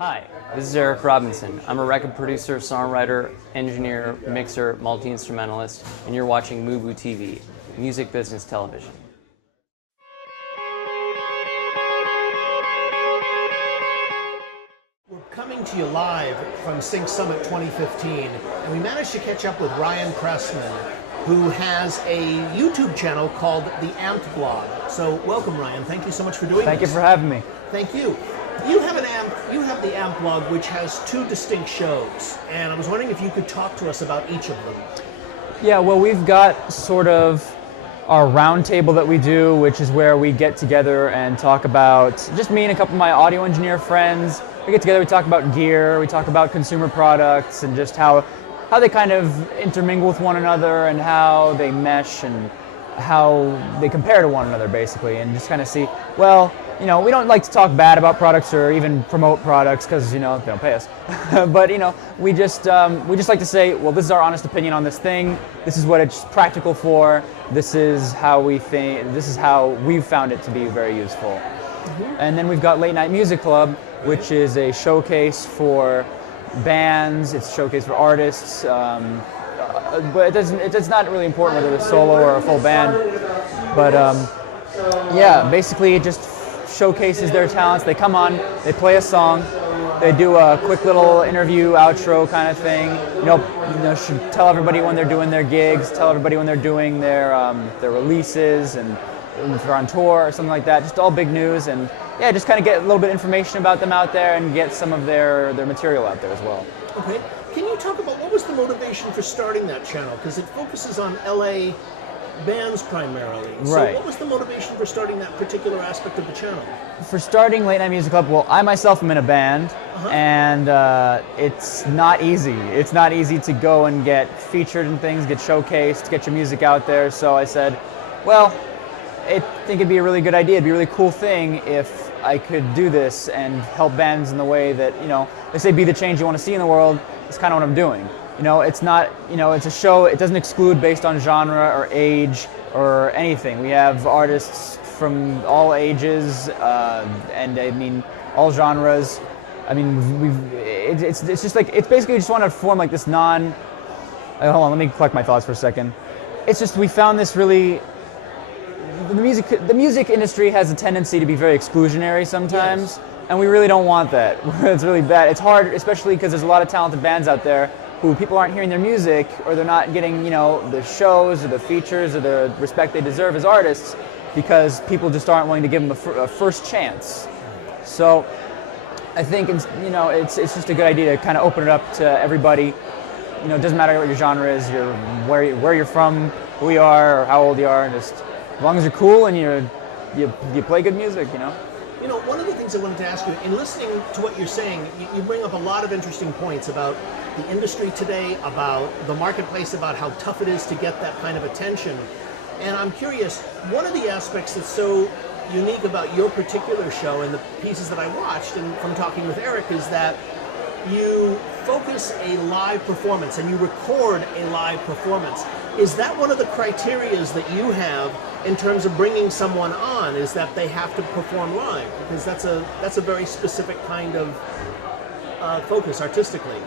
Hi, this is Eric Robinson. I'm a record producer, songwriter, engineer, mixer, multi-instrumentalist, and you're watching MUBUTV, music business television. We're coming to you live from Sync Summit 2015, and we managed to catch up with Ryan Pressman, who has a YouTube channel called The Amped Blog. So welcome, Ryan. Thank you so much for doing this. Thank you for having me. Thank you. You have the Amp Blog, which has two distinct shows, and I was wondering if you could talk to us about each of them. Yeah, well, we've got sort of our round table that we do, which is where we get together and talk about, just me and a couple of my audio engineer friends. We get together, we talk about gear, we talk about consumer products, and just how they kind of intermingle with one another and how they mesh and how they compare to one another, basically, and just kind of see, well, you know, we don't like to talk bad about products or even promote products because, you know, they don't pay us. But, you know, we just like to say, well, this is our honest opinion on this thing. This is what it's practical for. This is how we think. This is how we've found it to be very useful. Mm-hmm. And then we've got Late Nite Music Club, which is a showcase for bands. It's a showcase for artists. But it's not really important whether it's solo or a full band. But yeah, basically it just showcases their talents. They come on, they play a song, they do a quick little interview, outro kind of thing. You know, should tell everybody when they're doing their gigs, tell everybody when they're doing their releases, and if they're on tour or something like that. Just all big news, and yeah, just kind of get a little bit of information about them out there and get some of their material out there as well. Okay. Can you talk about what was the motivation for starting that channel? Because it focuses on LA bands primarily. Right. So what was the motivation for starting that particular aspect of the channel? For starting Late Nite Music Club, well, I myself am in a band, and it's not easy. It's not easy to go and get featured in things, get showcased, get your music out there. So I said, well, I think it'd be a really good idea. It'd be a really cool thing if I could do this and help bands in the way that, you know, they say be the change you want to see in the world. It's kind of what I'm doing. You know, it's not, you know, it's a show, it doesn't exclude based on genre or age or anything. We have artists from all ages, and I mean, all genres. I mean, it's just like, it's basically just want to form like this hold on, let me collect my thoughts for a second. It's just, we found this really, the music industry has a tendency to be very exclusionary sometimes. Yes. And we really don't want that. It's really bad. It's hard, especially because there's a lot of talented bands out there who people aren't hearing their music, or they're not getting, you know, the shows or the features or the respect they deserve as artists, because people just aren't willing to give them a first chance. So I think, you know, it's just a good idea to kind of open it up to everybody. You know, it doesn't matter what your genre is, where you're from, who you are, or how old you are. Just as long as you're cool and you play good music, you know. You know, one of the things I wanted to ask you, in listening to what you're saying, you bring up a lot of interesting points about the industry today, about the marketplace, about how tough it is to get that kind of attention. And I'm curious, one of the aspects that's so unique about your particular show and the pieces that I watched, and from talking with Eric, is that you focus a live performance and you record a live performance. Is that one of the criterias that you have in terms of bringing someone on, is that they have to perform live? Because that's a very specific kind of focus artistically.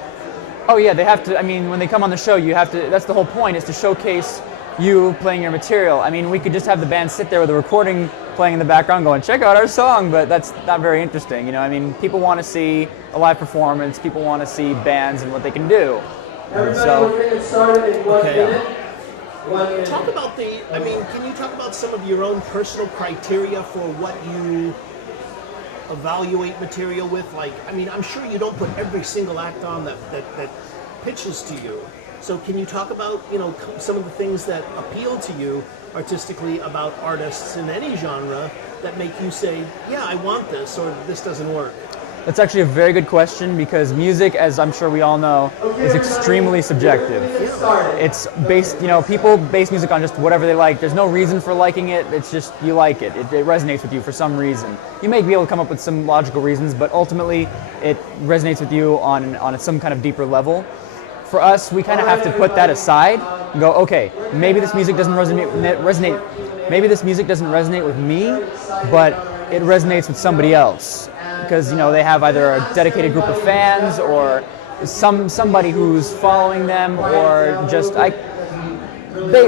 Oh yeah, they have to, I mean, when they come on the show, you have to, that's the whole point, is to showcase you playing your material. I mean, we could just have the band sit there with a recording playing in the background going, check out our song, but that's not very interesting, you know? I mean, people want to see a live performance, people want to see bands and what they can do. Everybody, we're going to get started in 1 minute. Talk about can you talk about some of your own personal criteria for what you evaluate material with? Like, I mean, I'm sure you don't put every single act on that pitches to you. So can you talk about, you know, some of the things that appeal to you artistically about artists in any genre that make you say, yeah, I want this, or this doesn't work? That's actually a very good question, because music, as I'm sure we all know, is extremely subjective. It's based, you know, people base music on just whatever they like. There's no reason for liking it. It's just you like it. It resonates with you for some reason. You may be able to come up with some logical reasons, but ultimately it resonates with you on some kind of deeper level. For us, we kind of have to put that aside and go, okay, maybe this music doesn't resonate. Maybe this music doesn't resonate with me, but it resonates with somebody else. because they have either a dedicated group of fans or somebody who's following them, or just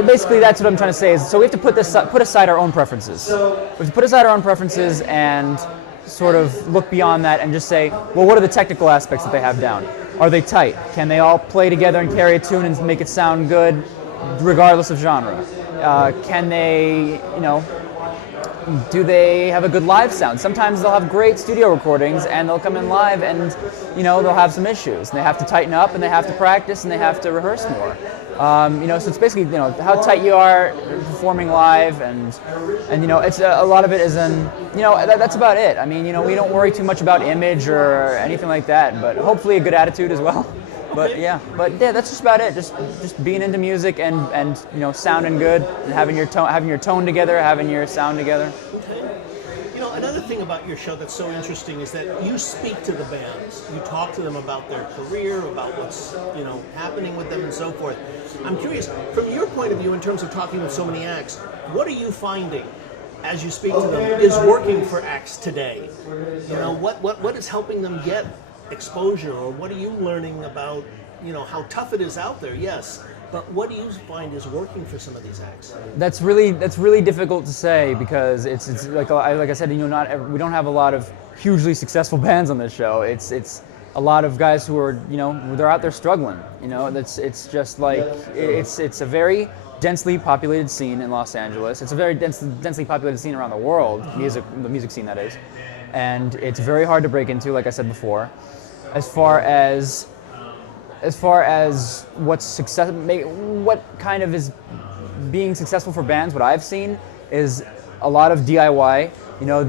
basically that's what I'm trying to say is, so we have to put aside our own preferences. We have to put aside our own preferences and sort of look beyond that and just say, well, what are the technical aspects that they have down? Are they tight? Can they all play together and carry a tune and make it sound good regardless of genre? Can they, do they have a good live sound? Sometimes they'll have great studio recordings and they'll come in live and, they'll have some issues. And they have to tighten up and they have to practice and they have to rehearse more. So it's basically, how tight you are performing live and it's a lot of it is that's about it. I mean, we don't worry too much about image or anything like that, but hopefully a good attitude as well. But yeah, that's just about it. Just being into music and sounding good and having your tone together, having your sound together. Okay. Another thing about your show that's so interesting is that you speak to the bands. You talk to them about their career, about what's happening with them and so forth. I'm curious, from your point of view, in terms of talking with so many acts, what are you finding as you speak to them is working for acts today? What is helping them get exposure, or what are you learning about how tough it is out there? Yes, but what do you find is working for some of these acts? That's really difficult to say, because it's like I said, we don't have a lot of hugely successful bands on this show. It's a lot of guys who are they're out there struggling. It's just like it's a very densely populated scene in Los Angeles. It's a very densely populated scene around the world, the music scene that is, and it's very hard to break into, like I said before. As far as what kind of is being successful for bands, what I've seen is a lot of DIY.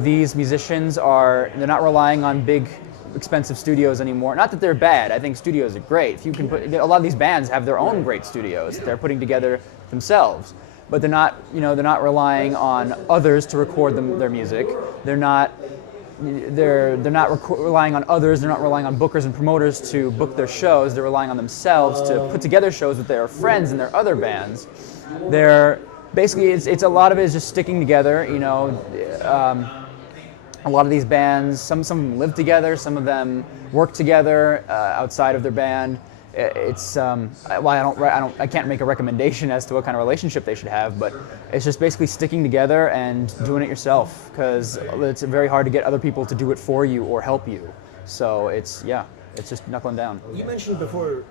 These musicians they're not relying on big, expensive studios anymore. Not that they're bad. I think studios are great. If you can a lot of these bands have their own great studios that they're putting together themselves, but they're not relying on others to record their music. They're not relying on others. They're not relying on bookers and promoters to book their shows. They're relying on themselves to put together shows with their friends and their other bands. They're basically it's a lot of it is just sticking together. A lot of these bands, some of them live together, some of them work together outside of their band. I can't make a recommendation as to what kind of relationship they should have, but it's just basically sticking together and doing it yourself, because it's very hard to get other people to do it for you or help you. So it's just knuckling down. You mentioned before,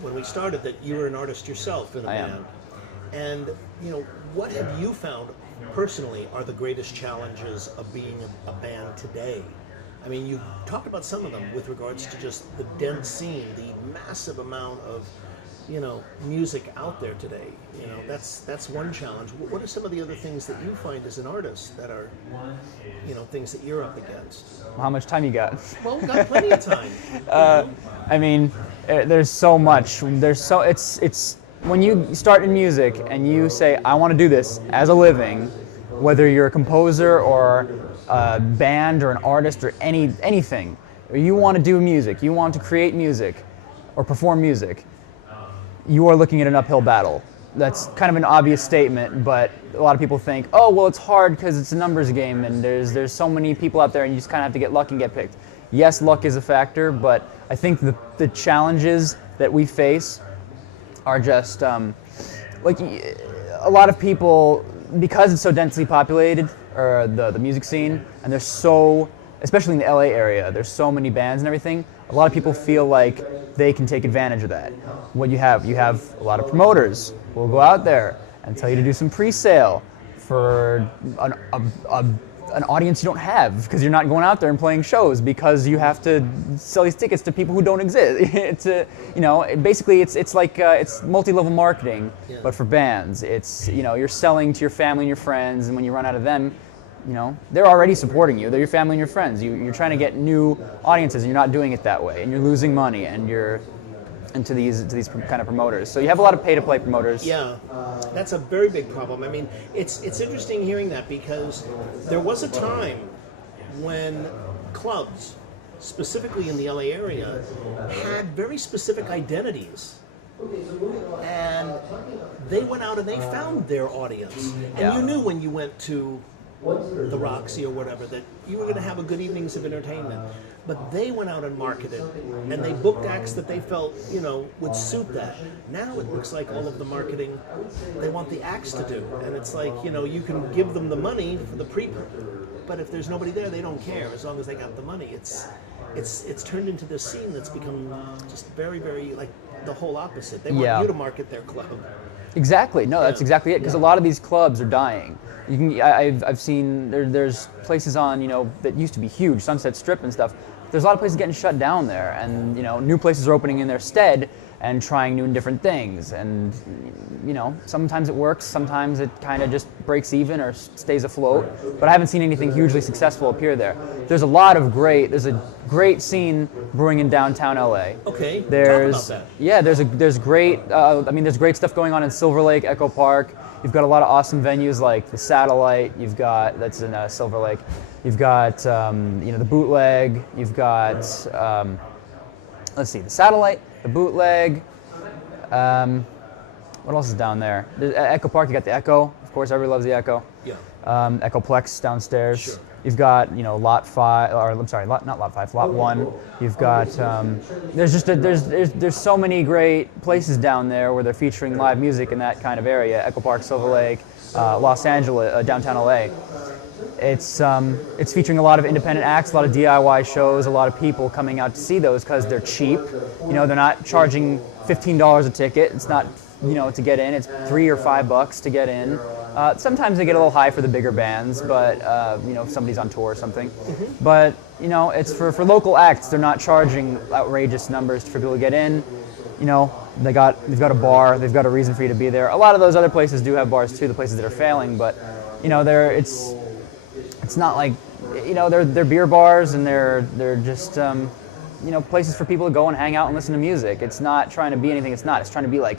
when we started, that you were an artist yourself in a band. And what have you found personally are the greatest challenges of being a band today? I mean, you talked about some of them with regards to just the dense scene, the massive amount of, music out there today. That's one challenge. What are some of the other things that you find as an artist that are, things that you're up against? How much time you got? Well, we've got plenty of time. I mean, there's so much. It's when you start in music and you say, I want to do this as a living, whether you're a composer or a band or an artist or anything, or you want to do music, you want to create music or perform music, you are looking at an uphill battle. That's kind of an obvious statement, but a lot of people think, oh, well, it's hard because it's a numbers game and there's so many people out there and you just kind of have to get lucky and get picked. Yes, luck is a factor, but I think the challenges that we face are just like a lot of people, because it's so densely populated, or the music scene, and there's so, especially in the LA area, there's so many bands and everything, a lot of people feel like they can take advantage of that. What you have a lot of promoters who will go out there and tell you to do some pre-sale for an audience you don't have, because you're not going out there and playing shows, because you have to sell these tickets to people who don't exist. Basically it's like it's multi-level marketing, but for bands. It's you're selling to your family and your friends, and when you run out of them, they're already supporting you. They're your family and your friends. You're trying to get new audiences, and you're not doing it that way, and you're losing money, and you're into these kind of promoters. So you have a lot of pay-to-play promoters. Yeah, that's a very big problem. I mean, it's interesting hearing that, because there was a time when clubs, specifically in the LA area, had very specific identities. And they went out and they found their audience. And you knew when you went to the Roxy or whatever, that you were going to have a good evenings of entertainment. But they went out and marketed, and they booked acts that they felt, would suit that. Now it looks like all of the marketing, they want the acts to do. And it's like, you can give them the money for the but if there's nobody there, they don't care as long as they got the money. It's turned into this scene that's become just very, very, like, the whole opposite. They want you to market their club. Exactly. No, that's exactly it. Because a lot of these clubs are dying. I've seen there's places on that used to be huge, Sunset Strip and stuff. There's a lot of places getting shut down there, and new places are opening in their stead and trying new and different things. And sometimes it works, sometimes it kind of just breaks even or stays afloat. But I haven't seen anything hugely successful appear there. There's a great scene brewing in downtown LA. Okay, there's talk about that. Yeah, there's great there's great stuff going on in Silver Lake, Echo Park. You've got a lot of awesome venues like the Satellite. That's in Silver Lake. You've got the Bootleg. You've got the Satellite, the Bootleg. What else is down there? There's Echo Park. You got the Echo. Of course, everybody loves the Echo. Yeah. Echoplex downstairs. Sure. You've got Lot 5, or I'm sorry, not Lot 5, Lot 1. You've got there's so many great places down there where they're featuring live music in that kind of area. Echo Park, Silver Lake, Los Angeles, downtown LA. It's featuring a lot of independent acts, a lot of DIY shows, a lot of people coming out to see those because they're cheap. They're not charging $15 a ticket. It's not to get in. It's $3 or $5 to get in. Sometimes they get a little high for the bigger bands, but if somebody's on tour or something. Mm-hmm. But it's for local acts. They're not charging outrageous numbers for people to get in. They've got a bar. They've got a reason for you to be there. A lot of those other places do have bars too. The places that are failing, but it's not like they're beer bars, and they're just places for people to go and hang out and listen to music. It's not trying to be anything. It's not. It's trying to be like,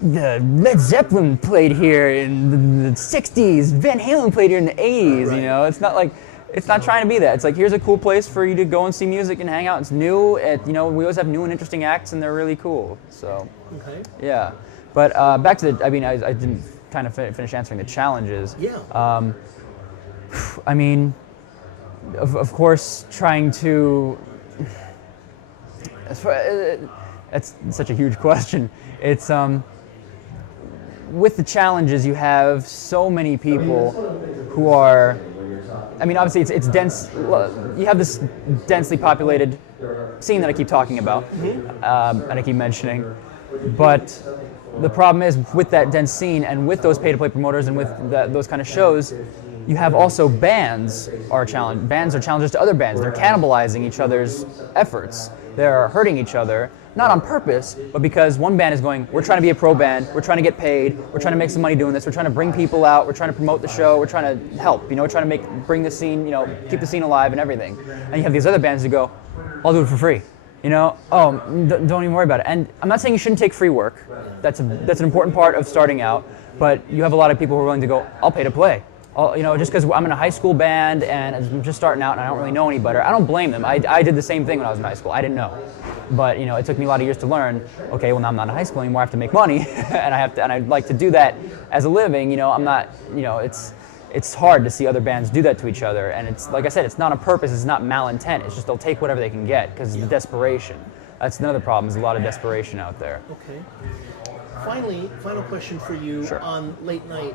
the Led Zeppelin played here in the 60s, Van Halen played here in the 80s, Right. It's not trying to be that. It's like, here's a cool place for you to go and see music and hang out. It's new, we always have new and interesting acts, and they're really cool, so. Okay. Yeah. But back to I didn't kind of finish answering the challenges. Yeah. Of course, trying to, that's such a huge question. It's, with the challenges, you have so many people who are, obviously it's dense. You have this densely populated scene that I keep talking about, and I keep mentioning. But the problem is, with that dense scene and with those pay-to-play promoters and with those kind of shows, you have also bands are challenged. Bands are challenges to other bands. They're cannibalizing each other's efforts. They're hurting each other. Not on purpose, but because one band is going, we're trying to be a pro band, we're trying to get paid, we're trying to make some money doing this, we're trying to bring people out, we're trying to promote the show, we're trying to help, we're trying to bring the scene, keep the scene alive and everything. And you have these other bands who go, I'll do it for free. Don't even worry about it. And I'm not saying you shouldn't take free work. That's an important part of starting out, but you have a lot of people who are willing to go, I'll pay to play. Just because I'm in a high school band and I'm just starting out and I don't really know any better. I don't blame them. I did the same thing when I was in high school. I didn't know. But it took me a lot of years to learn, okay, well, now I'm not in high school anymore, I have to make money and I'd like to do that as a living. I'm not, it's hard to see other bands do that to each other, and it's, like I said, it's not on purpose, it's not malintent, it's just they'll take whatever they can get because of the desperation. That's another problem, is a lot of desperation out there. Okay. Final question for you. Sure. On Late Night.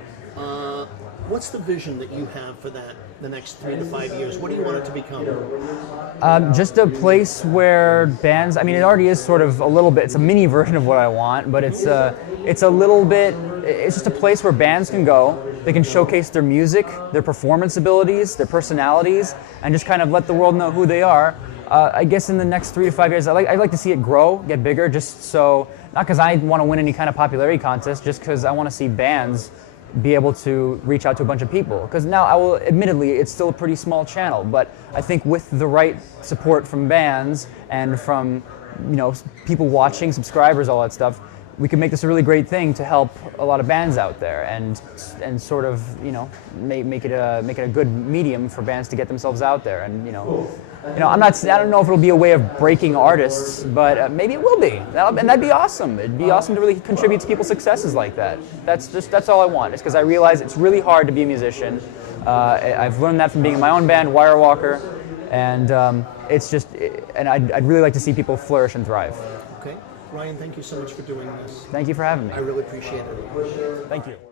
What's the vision that you have for the next 3 to 5 years? What do you want it to become? Just a place where bands, it already is sort of a little bit, it's a mini version of what I want, but it's a little bit, it's just a place where bands can go, they can showcase their music, their performance abilities, their personalities, and just kind of let the world know who they are. I guess in the next 3 to 5 years, I'd like to see it grow, get bigger, just so, not because I want to win any kind of popularity contest, just because I want to see bands be able to reach out to a bunch of people. Because now, admittedly, it's still a pretty small channel, but I think with the right support from bands and from, people watching, subscribers, all that stuff, we can make this a really great thing to help a lot of bands out there and sort of, make it a good medium for bands to get themselves out there. And, I don't know if it'll be a way of breaking artists, but maybe it will be. And that'd be awesome. It'd be awesome to really contribute to people's successes like that. That's all I want. Is because I realize it's really hard to be a musician. I've learned that from being in my own band, Wirewalker, and it's just, and I'd really like to see people flourish and thrive. Okay. Ryan, thank you so much for doing this. Thank you for having me. I really appreciate it. Thank you.